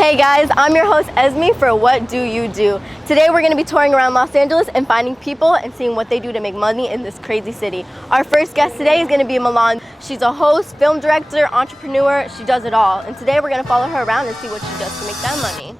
Hey guys, I'm your host Esme for What Do You Do? Today we're going to be touring around Los Angeles and finding people and seeing what they do to make money in this crazy city. Our first guest today is going to be Milan. She's a host, film director, entrepreneur, she does it all. And today we're going to follow her around and see what she does to make that money.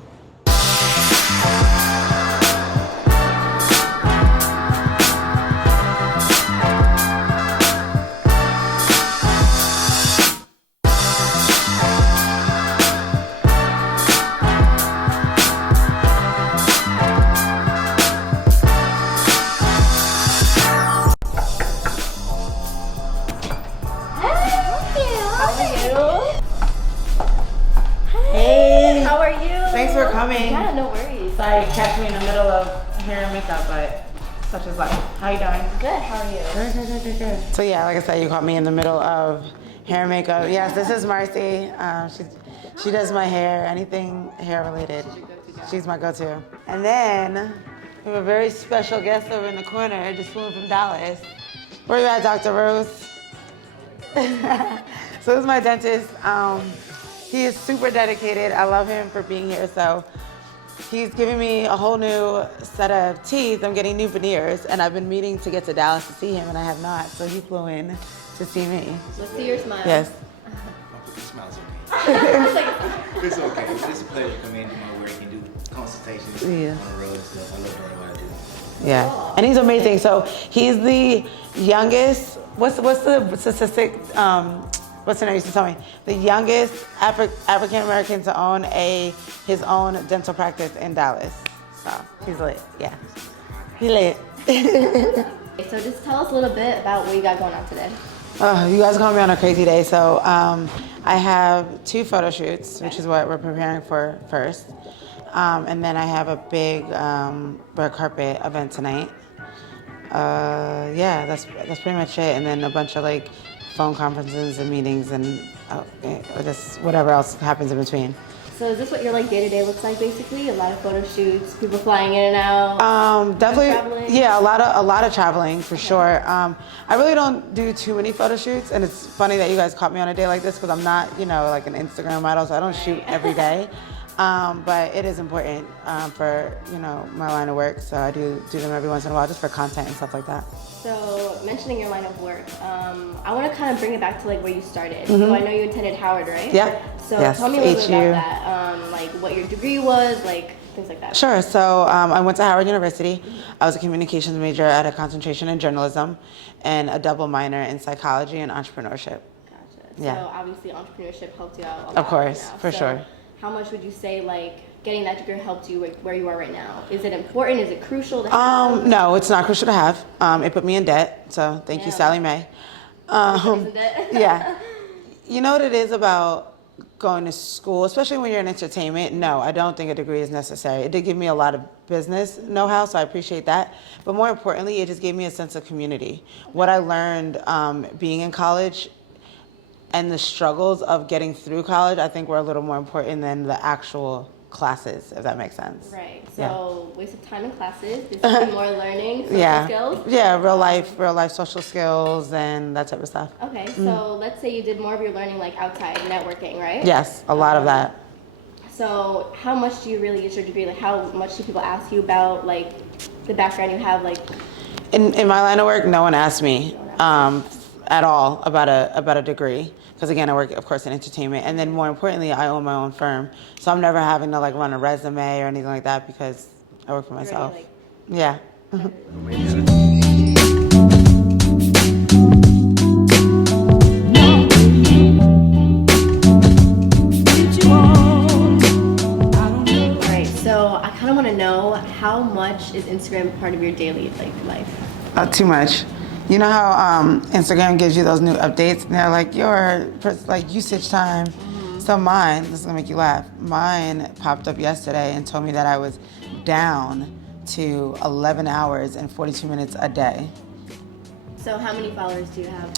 Hey! How are you? Thanks for coming. Yeah, no worries. Sorry, catch me in the middle of hair and makeup, but such is life. How you doing? Good, how are you? Good. So yeah, like I said, you caught me in the middle of hair and makeup. Yes, this is Marcy. She does my hair, anything hair related. She's my go-to. And then we have a very special guest over in the corner, just flew in from Dallas. Where you at, Dr. Rose? So this is my dentist. He is super dedicated. I love him for being here. So he's giving me a whole new set of teeth. I'm getting new veneers, and I've been meaning to get to Dallas to see him, and I have not. So he flew in to see me. Let's see your smile. Yes. The smile's okay. It's okay. It's a pleasure to come in, do my work, and do consultations on the road and stuff. I love doing what I do. Yeah, and he's amazing. So he's the youngest. What's the statistic? What's the name used to tell me? The youngest African American to own his own dental practice in Dallas. So he's lit. Yeah, he lit. So just tell us a little bit about what you got going on today. You guys call me on a crazy day. So I have 2 photo shoots, which is what we're preparing for first. And then I have a big red carpet event tonight. Yeah, that's pretty much it. And then a bunch of like phone conferences and meetings and just whatever else happens in between. So is this what your like day-to-day looks like basically? A lot of photo shoots, people flying in and out? Definitely, traveling? yeah, a lot of traveling for sure. I really don't do too many photo shoots, and it's funny that you guys caught me on a day like this because I'm not, like an Instagram model, so I don't shoot every day. But it is important for, my line of work, so I do them every once in a while just for content and stuff like that. So mentioning your line of work, I want to kind of bring it back to like where you started. So I know you attended Howard, right? Yeah. So yes, tell me a little bit HU. about that, like what your degree was, like things like that. Sure. So I went to Howard University. I was a communications major at a concentration in journalism and a double minor in psychology and entrepreneurship. Gotcha. Yeah. So obviously entrepreneurship helped you out a lot. Of course, right now. for sure. How much would you say like getting that degree helped you where you are right now? Is it important? Is it crucial to have? No, it's not crucial to have. It put me in debt, so thank you, Sally Mae. Yeah. You know what it is about going to school, especially when you're in entertainment? No, I don't think a degree is necessary. It did give me a lot of business know-how, so I appreciate that. But more importantly, it just gave me a sense of community. What I learned being in college and the struggles of getting through college, I think were a little more important than the actual classes, if that makes sense. Right. So waste of time in classes, basically more learning, social skills. Yeah, real life social skills and that type of stuff. Okay, so let's say you did more of your learning like outside networking, right? Yes, a lot of that. So how much do you really use your degree? Like how much do people ask you about like the background you have? Like in my line of work, no one asked me at all about a degree. Because again, I work, of course, in entertainment, and then more importantly, I own my own firm, so I'm never having to like run a resume or anything like that because I work for myself. Yeah. Right. So I kind of want to know how much is Instagram part of your daily life? Too much. You know how Instagram gives you those new updates, and they're like your usage time. So mine, this is gonna make you laugh. Mine popped up yesterday and told me that I was down to 11 hours and 42 minutes a day. So how many followers do you have?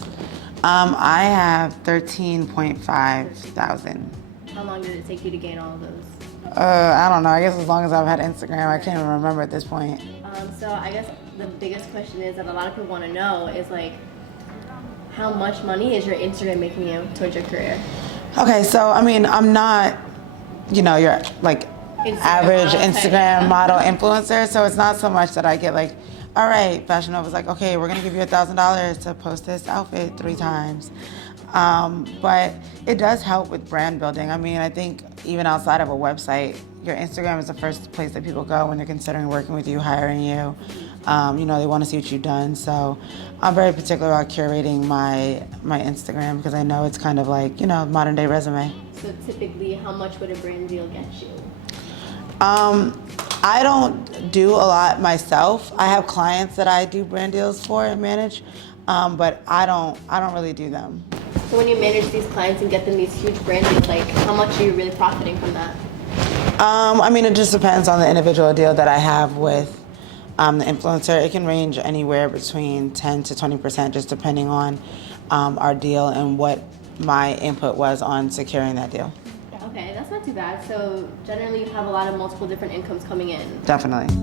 I have 13.5 thousand. How long did it take you to gain all of those? I don't know. I guess as long as I've had Instagram, I can't even remember at this point. So I guess the biggest question is that a lot of people want to know is like, how much money is your Instagram making you towards your career? Okay, so I mean, I'm not your like average Instagram model influencer. So it's not so much that I get like, all right, Fashion Nova's like, okay, we're gonna give you $1,000 to post this outfit 3 times. But it does help with brand building. I mean, I think even outside of a website, your Instagram is the first place that people go when they're considering working with you, hiring you. They want to see what you've done. So I'm very particular about curating my Instagram because I know it's kind of like, modern day resume. So typically, how much would a brand deal get you? I don't do a lot myself. I have clients that I do brand deals for and manage, but I don't really do them. So when you manage these clients and get them these huge brand deals, like how much are you really profiting from that? I mean, it just depends on the individual deal that I have with the influencer. It can range anywhere between 10 to 20%, just depending on our deal and what my input was on securing that deal. Okay, that's not too bad. So generally you have a lot of multiple different incomes coming in. Definitely.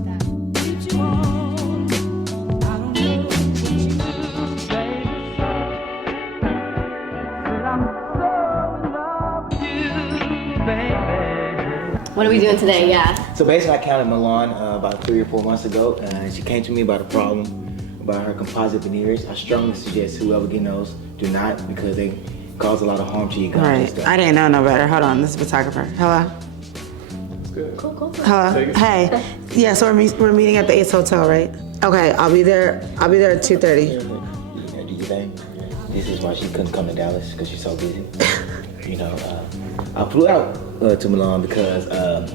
What are we doing today? Yeah. So basically, I counted Milan about 3 or 4 months ago, and she came to me about a problem about her composite veneers. I strongly suggest whoever getting those do not, because they cause a lot of harm to your gums and Right. stuff. I didn't know no better. Hold on, this is a photographer. Hello. Good. Cool. Hello. Hey. Yeah. So we're meeting at the Ace Hotel, right? Okay. I'll be there at 2:30. Do you think this is why she couldn't come to Dallas, because she's so busy? I flew out to Milan because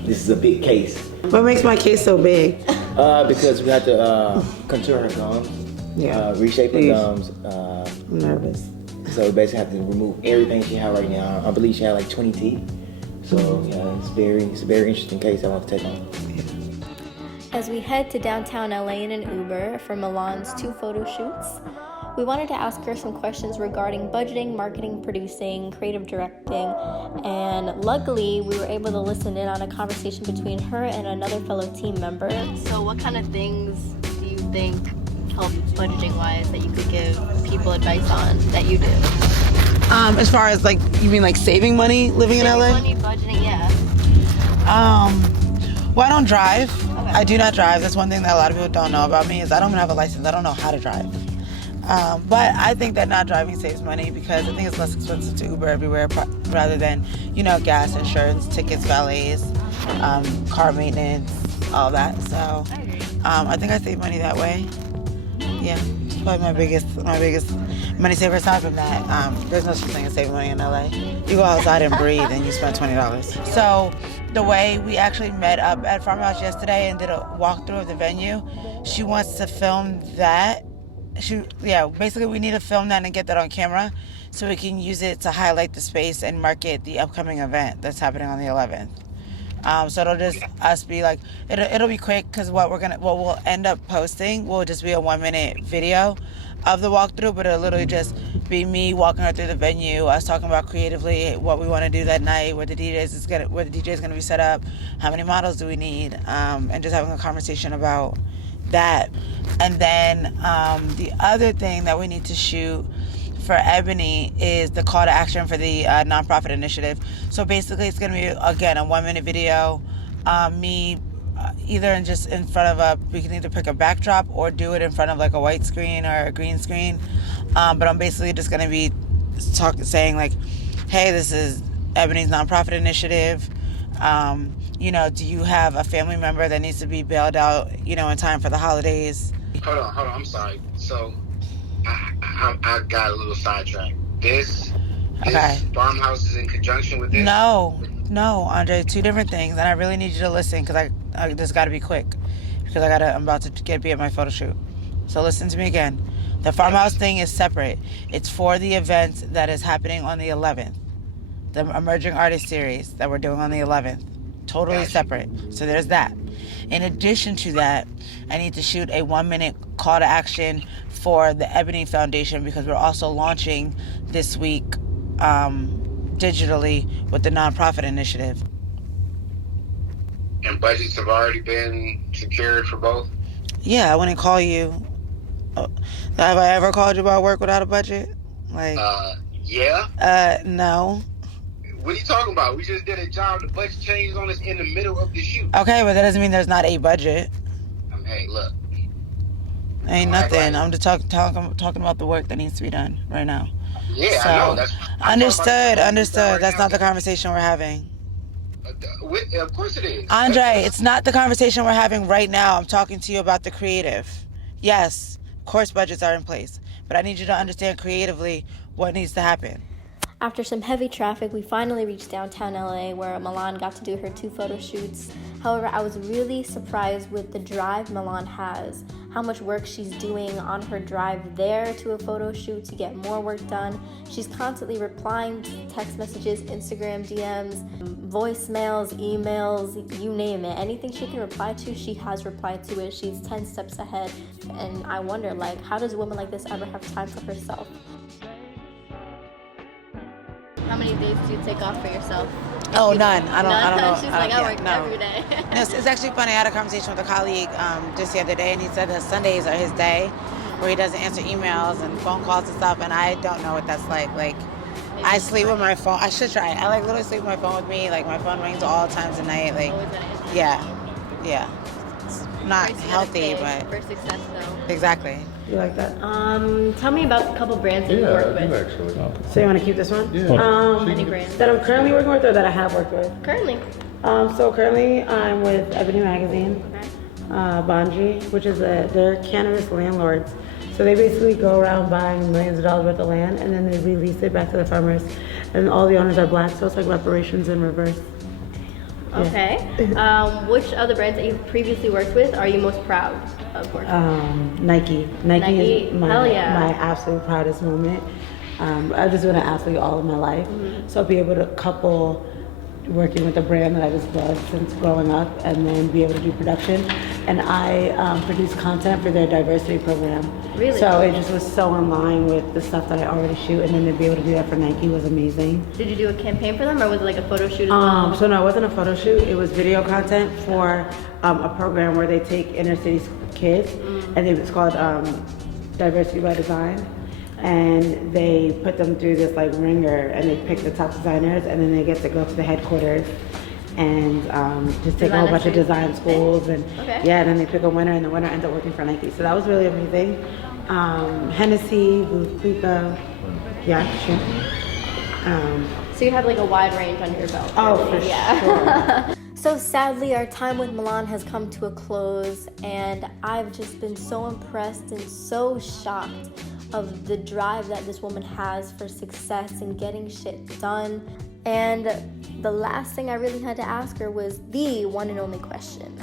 this is a big case. What makes my case so big? Because we had to contour her gums, reshape her gums. I'm nervous. So we basically have to remove everything she had right now. I believe she had like 20 teeth. So yeah, it's a very interesting case I want to take on. As we head to downtown LA in an Uber for Milan's 2 photo shoots, we wanted to ask her some questions regarding budgeting, marketing, producing, creative directing, and luckily we were able to listen in on a conversation between her and another fellow team member. So what kind of things do you think help budgeting-wise that you could give people advice on that you do? As far as like, you mean like saving money living in LA? Money, budgeting, yeah. Well, I don't drive. Okay. I do not drive. That's one thing that a lot of people don't know about me is I don't even have a license. I don't know how to drive. But I think that not driving saves money because I think it's less expensive to Uber everywhere rather than, gas, insurance, tickets, valets, car maintenance, all that. So I think I save money that way. Yeah, it's probably my biggest money saver. Aside from that, there's no such thing as saving money in LA. You go outside and breathe and you spend $20. So the way we actually met up at Farmhouse yesterday and did a walkthrough of the venue, she wants to film that. Basically we need to film that and get that on camera so we can use it to highlight the space and market the upcoming event that's happening on the 11th. So it'll just us be like, it'll be quick because what we'll end up posting will just be a 1-minute video of the walkthrough, but it'll literally just be me walking her through the venue, us talking about creatively what we want to do that night, where the DJ is gonna be set up, how many models do we need, and just having a conversation about that. And then the other thing that we need to shoot for Ebony is the call to action for the nonprofit initiative. So basically it's going to be, again, a 1-minute video. Me either in front of we can either pick a backdrop or do it in front of like a white screen or a green screen. But I'm basically just going to be saying like, hey, this is Ebony's nonprofit initiative. Do you have a family member that needs to be bailed out, in time for the holidays? Hold on, I'm sorry. So I got a little sidetracked. This farmhouse is in conjunction with this? No, Andre, 2 different things, and I really need you to listen because I this got to be quick because I'm about to be at my photo shoot. So listen to me again. The farmhouse thing is separate. It's for the event that is happening on the 11th, the Emerging Artist Series that we're doing on the 11th. Totally separate. So there's that. In addition to that, I need to shoot a 1-minute call to action for the Ebony Foundation because we're also launching this week digitally with the nonprofit initiative. And budgets have already been secured for both? Yeah, I wouldn't call you. Have I ever called you about work without a budget? Yeah. No. What are you talking about? We just did a job. The budget changed on us in the middle of the shoot. Okay, but that doesn't mean there's not a budget. Hey, look. Ain't nothing. I'm just talking about the work that needs to be done right now. Yeah, so, I know. Understood. That's not the conversation we're having. Of course it is. Andre, it's not the conversation we're having right now. I'm talking to you about the creative. Yes, of course budgets are in place, but I need you to understand creatively what needs to happen. After some heavy traffic, we finally reached downtown LA where Milan got to do her 2 photo shoots. However, I was really surprised with the drive Milan has, how much work she's doing on her drive there to a photo shoot to get more work done. She's constantly replying to text messages, Instagram DMs, voicemails, emails, you name it. Anything she can reply to, she has replied to it. She's 10 steps ahead. And I wonder, like, how does a woman like this ever have time for herself? How many days do you take off for yourself? Oh, none. I don't know. She's like, I work every day. It's actually funny. I had a conversation with a colleague just the other day, and he said that Sundays are his day where he doesn't answer emails and phone calls and stuff, and I don't know what that's like. Like, I sleep with my phone. I should try it. I like literally sleep with my phone with me. Like, my phone rings all times of night. Like, yeah. It's not healthy, but for success, though. Exactly. You like that? Tell me about a couple brands that you work with. Yeah, I do actually. So you want to keep this one? Yeah. Any brands? That I'm currently working with or that I have worked with? Currently. So currently I'm with Ebony Magazine, Bonji, which is they're cannabis landlords. So they basically go around buying millions of dollars worth of land and then they release it back to the farmers. And all the owners are black, so it's like reparations in reverse. Okay. Which other brands that you've previously worked with are you most proud of working with? Nike. Nike is Hell yeah. my absolute proudest moment. I've just been an athlete all of my life. Mm-hmm. So be able to couple working with a brand that I just loved since growing up and then be able to do production. And I produce content for their diversity program. Really? So it just was so in line with the stuff that I already shoot, and then to be able to do that for Nike was amazing. Did you do a campaign for them, or was it like a photo shoot as well? So no, it wasn't a photo shoot. It was video content for a program where they take inner city kids, and it's called Diversity by Design. And they put them through this like ringer, and they pick the top designers, and then they get to go to the headquarters and just take a whole bunch of design schools, and and then they pick a winner, and the winner ends up working for Nike. So that was really amazing. Hennessey, Buka, sure. So you have like a wide range under your belt. Oh, for sure. So sadly, our time with Milan has come to a close, and I've just been so impressed and so shocked of the drive that this woman has for success and getting shit done. And the last thing I really had to ask her was the one and only question.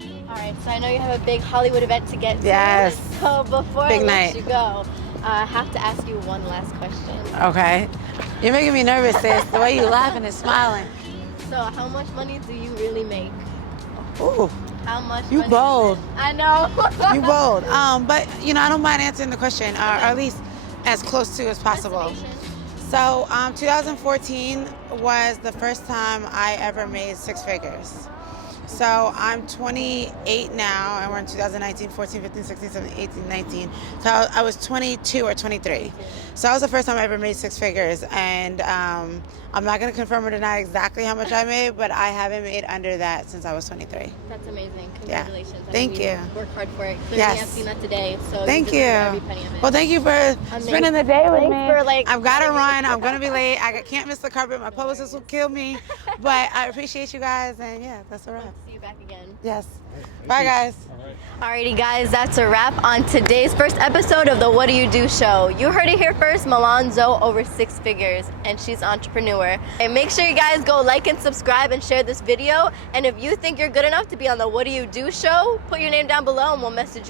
All right, so I know you have a big Hollywood event to get to. Yes. So before Big I night. let you go, I have to ask you one last question. Okay. You're making me nervous, sis. The way you laughing and smiling. So how much money do you really make? Ooh. How much You money? bold. I know. You bold. But I don't mind answering the question, or at least as close to as possible. So 2014 was the first time I ever made 6 figures. So I'm 28 now, and we're in 2019, 14, 15, 16, 17, 18, 19. So I was 22 or 23. So that was the first time I ever made 6 figures. And I'm not going to confirm or deny exactly how much I made, but I haven't made under that since I was 23. That's amazing. Congratulations. Yeah. Thank you. Worked hard for it. Clearly, Yes. I've seen that today. So Thank you. you. Every penny of it. Well, thank you for spending the day with me. Thanks for, I've got to run. I'm going to be late. I can't miss the carpet. My publicist will kill me. But I appreciate you guys. And yeah, that's a wrap. See you back again. Yes. Bye, guys. Alrighty, guys, that's a wrap on today's first episode of the What Do You Do show. You heard it here first. Milan Zoe over 6 figures, and she's an entrepreneur. And make sure you guys go like and subscribe and share this video. And if you think you're good enough to be on the What Do You Do show, put your name down below and we'll message you.